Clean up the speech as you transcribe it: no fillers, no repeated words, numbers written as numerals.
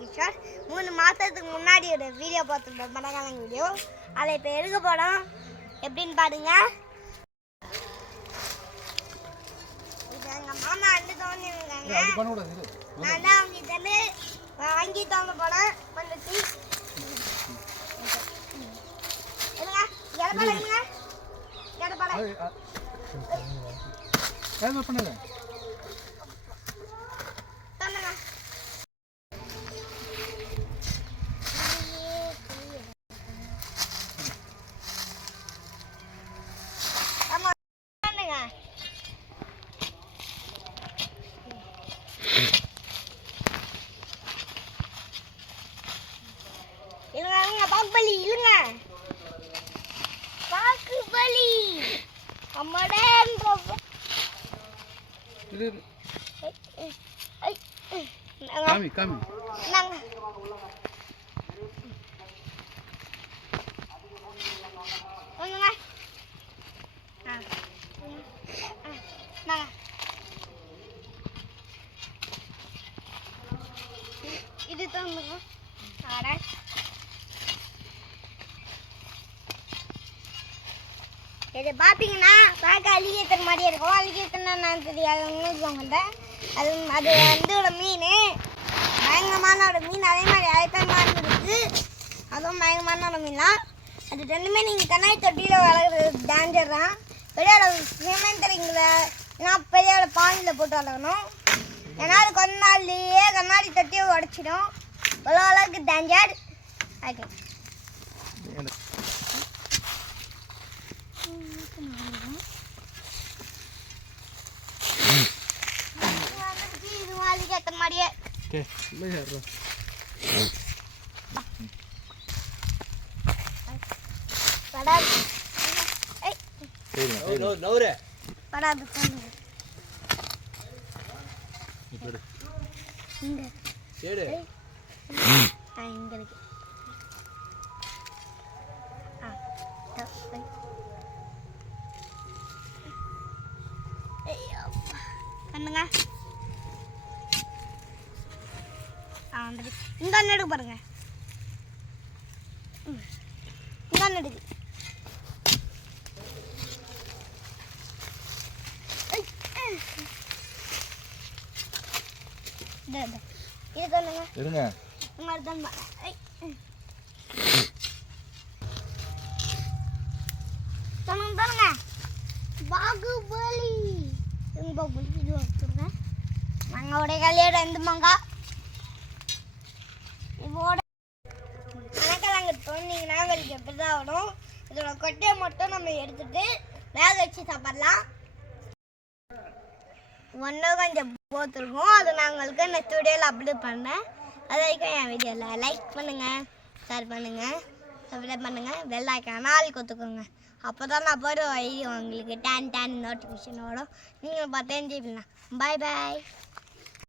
கிஷோர் 3 மாதத்துக்கு முன்னாடி ஒரு வீடியோ பார்த்துருப்போம், பணக்காரங்க வீடியோ. அதை இப்போ எடுக்க போகிறோம். எப்படின்னு பாருங்க. இப்போ எங்கள் மாமா அண்டு தோணிருக்காங்க. நான் தான் அவங்ககிட்ட வாங்கி தோங்க போனேன். வந்துச்சு எடப்பாடுங்க எடப்பாடு பண்ணுங்க. இல்லைங்க பாக்குபலி இல்லைங்க பாக்குபலி அம்மாடேன் காமி காமி நாங்க ஒண்ணுங்க நாங்க இது தந்துங்க. ஆட இது பார்த்தீங்கன்னா பார்க்க அலிகேட்டர் மாதிரியே இருக்கும். அலிகேட்டர்னா நான் தெரியாதவங்க அது அது வந்து மீன் பயங்கரமான ஒரு மீன். அதே மாதிரி அழைத்தமான இருக்குது, அதுவும் பயங்கரமான ஒரு மீன் தான். அது ரெண்டுமே நீங்கள் கண்ணாடி தொட்டியில் வளர்க்குறது டேஞ்சர் தான். பெரியோட சிமெண்டரிங்கில் ஏன்னா பெரியோட பானியில் போட்டு வளர்க்கணும். ஏன்னா அது கொஞ்ச நாள்லேயே கண்ணாடி தொட்டியை உடச்சிடும். அவ்வளோ அளவுக்கு டேஞ்சர். ஓகே இது மாதிரி கேட்ட மாதிரியே படாது பண்ணுங்க. இந்த நடுக்கு பாருங்க, இந்த நடுக்கு இது பண்ணுங்க இருங்க. பாருங்க பாகுபலி இது வச்சுருங்க. மங்காவுடைய கல்யாண எந்த மங்கா இதோட கணக்கில் தோணிங்கன்னா உங்களுக்கு எப்படி தான் ஆகணும். இதோட கொட்டையை மட்டும் நம்ம எடுத்துட்டு வேக வச்சு சாப்பிடலாம். ஒன்றும் கொஞ்சம் போத்துருக்கோம். அது நான் உங்களுக்கு நெக்ஸ்ட் வீடியோவில் அப்லோட் பண்ணேன். அது வரைக்கும் என் வீடியோவில் லைக் பண்ணுங்கள், ஷேர் பண்ணுங்கள், சப்ஸ்கிரைப் பண்ணுங்கள், பெல் ஐக்கான ஆள் கொடுத்துக்கோங்க. அப்போ தான் நான் போகிற வீடியோ உங்களுக்கு டேன் நோட்டிஃபிகேஷன் வரும். நீங்கள் பார்த்து என்ஜாய் பண்ணலாம். பாய் பாய்.